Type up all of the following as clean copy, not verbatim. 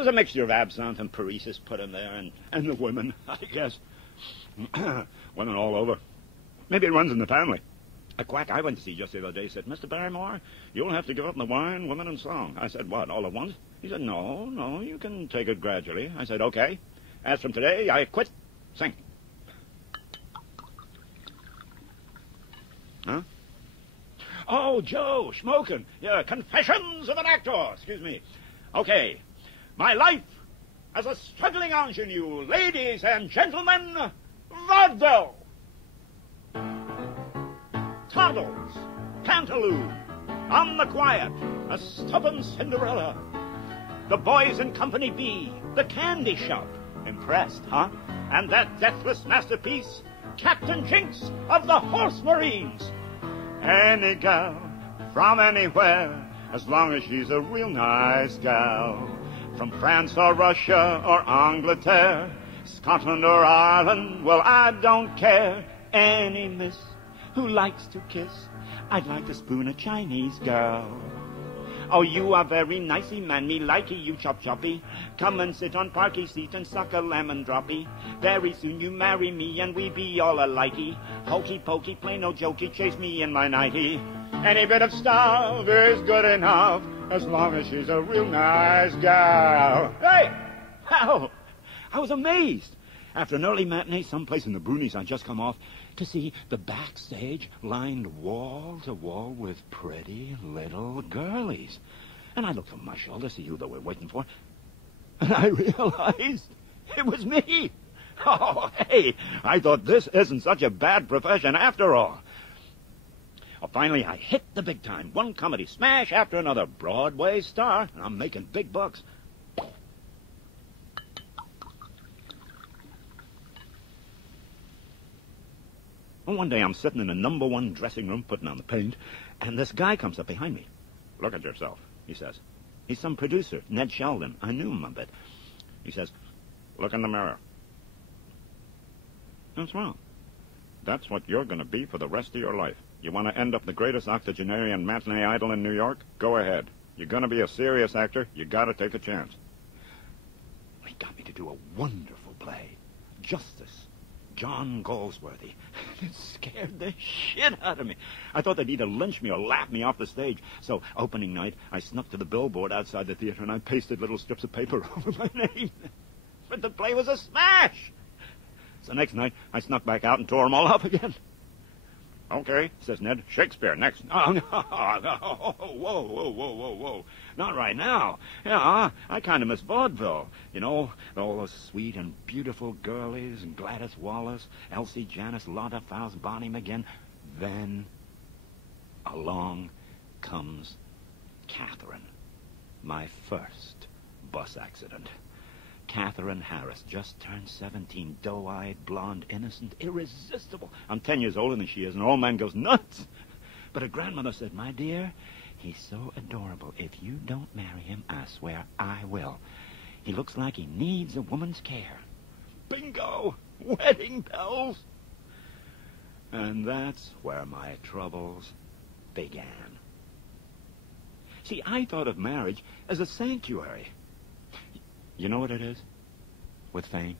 was a mixture of absinthe and paresis put in there, and the women, I guess. Women all over. Maybe it runs in the family. A quack I went to see just the other day said, Mr. Barrymore, you'll have to give up the wine, women, and song. I said, what, all at once? He said, no, you can take it gradually. I said, okay. As from today, I quit. Sing. Huh? Oh, Joe, smoking. Yeah, Confessions of an Actor. Excuse me. Okay. My life as a struggling ingenue, ladies and gentlemen, vaudeville. Toddles, Pantaloon, On the Quiet, A Stubborn Cinderella, The Boys in Company B, The Candy Shop. Impressed, huh? And that deathless masterpiece, Captain Jinks of the Horse Marines. Any gal from anywhere, as long as she's a real nice gal. From France or Russia or Angleterre, Scotland or Ireland, well, I don't care. Any miss who likes to kiss, I'd like to spoon a Chinese girl. Oh, you are very nicey, man, me likey, you chop-choppy. Come and sit on parky seat and suck a lemon droppy. Very soon you marry me and we be all alikey. Hokey-pokey, plain no jokey, chase me in my nighty. Any bit of stuff is good enough, as long as she's a real nice gal. Hey! How? I was amazed. After an early matinee someplace in the boonies I'd just come off, to see the backstage lined wall to wall with pretty little girlies. And I looked over my shoulder to see who they were waiting for, and I realized it was me. Oh, hey, I thought this isn't such a bad profession after all. Well, finally, I hit the big time. One comedy smash after another. Broadway star, and I'm making big bucks. Well, one day I'm sitting in the #1 dressing room putting on the paint, and this guy comes up behind me. Look at yourself, he says. He's some producer, Ned Sheldon. I knew him a bit. He says, look in the mirror. What's wrong? That's what you're going to be for the rest of your life. You want to end up the greatest octogenarian matinee idol in New York? Go ahead. You're going to be a serious actor. You got to take a chance. He got me to do a wonderful play, Justice. John Galsworthy. It scared the shit out of me. I thought they'd either lynch me or laugh me off the stage. So, opening night, I snuck to the billboard outside the theater and I pasted little strips of paper over my name. But the play was a smash. So next night, I snuck back out and tore them all up again. Okay, says Ned. Shakespeare, next. Oh, no. Whoa. Not right now. Yeah, I kind of miss vaudeville. You know, all those sweet and beautiful girlies, and Gladys Wallace, Elsie Janis, Lotta Faust, Bonnie McGinn. Then along comes Catherine, my first bus accident. Catherine Harris, just turned 17, doe-eyed, blonde, innocent, irresistible. I'm 10 years older than she is, and her old man goes nuts. But her grandmother said, my dear, he's so adorable. If you don't marry him, I swear I will. He looks like he needs a woman's care. Bingo! Wedding bells! And that's where my troubles began. See, I thought of marriage as a sanctuary. You know what it is? With fame?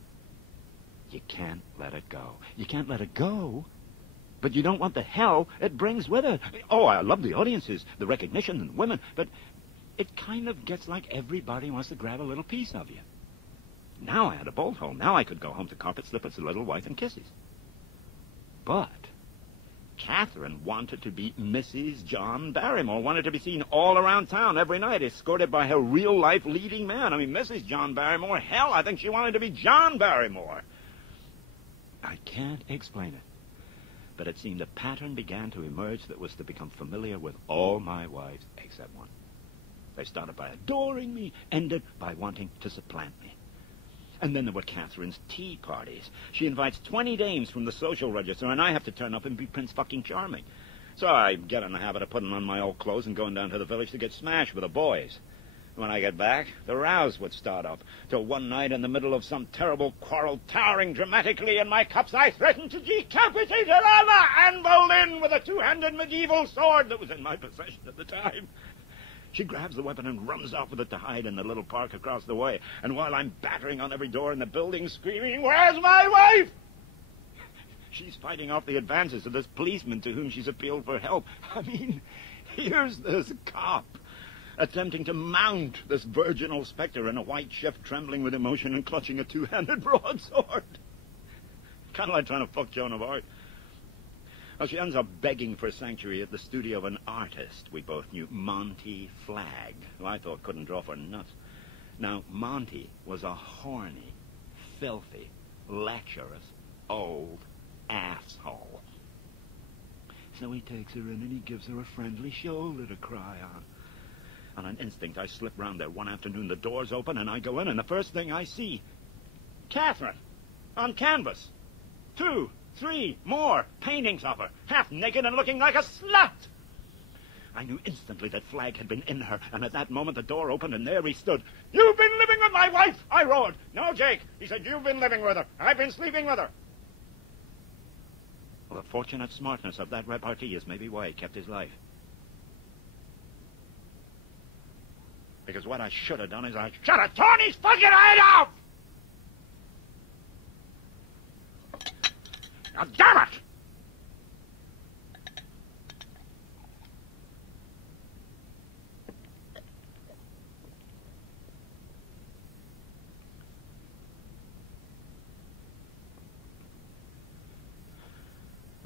You can't let it go. You can't let it go, but you don't want the hell it brings with it. Oh, I love the audiences, the recognition, and women, but it kind of gets like everybody wants to grab a little piece of you. Now I had a bolt hole. Now I could go home to carpet slippers, a little wife, and kisses. But Catherine wanted to be Mrs. John Barrymore, wanted to be seen all around town every night, escorted by her real-life leading man. I mean, Mrs. John Barrymore, hell, I think she wanted to be John Barrymore. I can't explain it, but it seemed a pattern began to emerge that was to become familiar with all my wives except one. They started by adoring me, ended by wanting to supplant me. And then there were Catherine's tea parties. She invites 20 dames from the social register, and I have to turn up and be Prince fucking Charming. So I get in the habit of putting on my old clothes and going down to the village to get smashed with the boys. When I get back, the rows would start up, till one night in the middle of some terrible quarrel, towering dramatically in my cups, I threatened to decapitate her on the Anne Boleyn with a two-handed medieval sword that was in my possession at the time. She grabs the weapon and runs off with it to hide in the little park across the way. And while I'm battering on every door in the building, screaming, "Where's my wife?" she's fighting off the advances of this policeman to whom she's appealed for help. I mean, here's this cop attempting to mount this virginal specter in a white shift, trembling with emotion and clutching a two-handed broadsword. Kind of like trying to fuck Joan of Arc. Well, she ends up begging for sanctuary at the studio of an artist we both knew, Monty Flagg, who I thought couldn't draw for nuts. Now, Monty was a horny, filthy, lecherous, old asshole. So he takes her in and he gives her a friendly shoulder to cry on. On an instinct, I slip round there one afternoon. The doors open and I go in, and the first thing I see, Catherine, on canvas. 2, 3 more paintings of her, half naked and looking like a slut. I knew instantly that Flagg had been in her, and at that moment the door opened and there he stood. "You've been living with my wife!" I roared. "No, Jake," he said, "you've been living with her. I've been sleeping with her." Well, the fortunate smartness of that repartee is maybe why he kept his life. Because what I should have done is I should have torn his fucking head off! Now, damn it!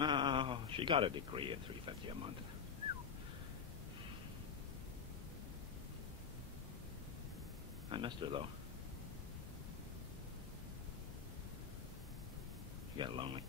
Oh, she got a degree at $350 a month. I missed her, though. She got lonely.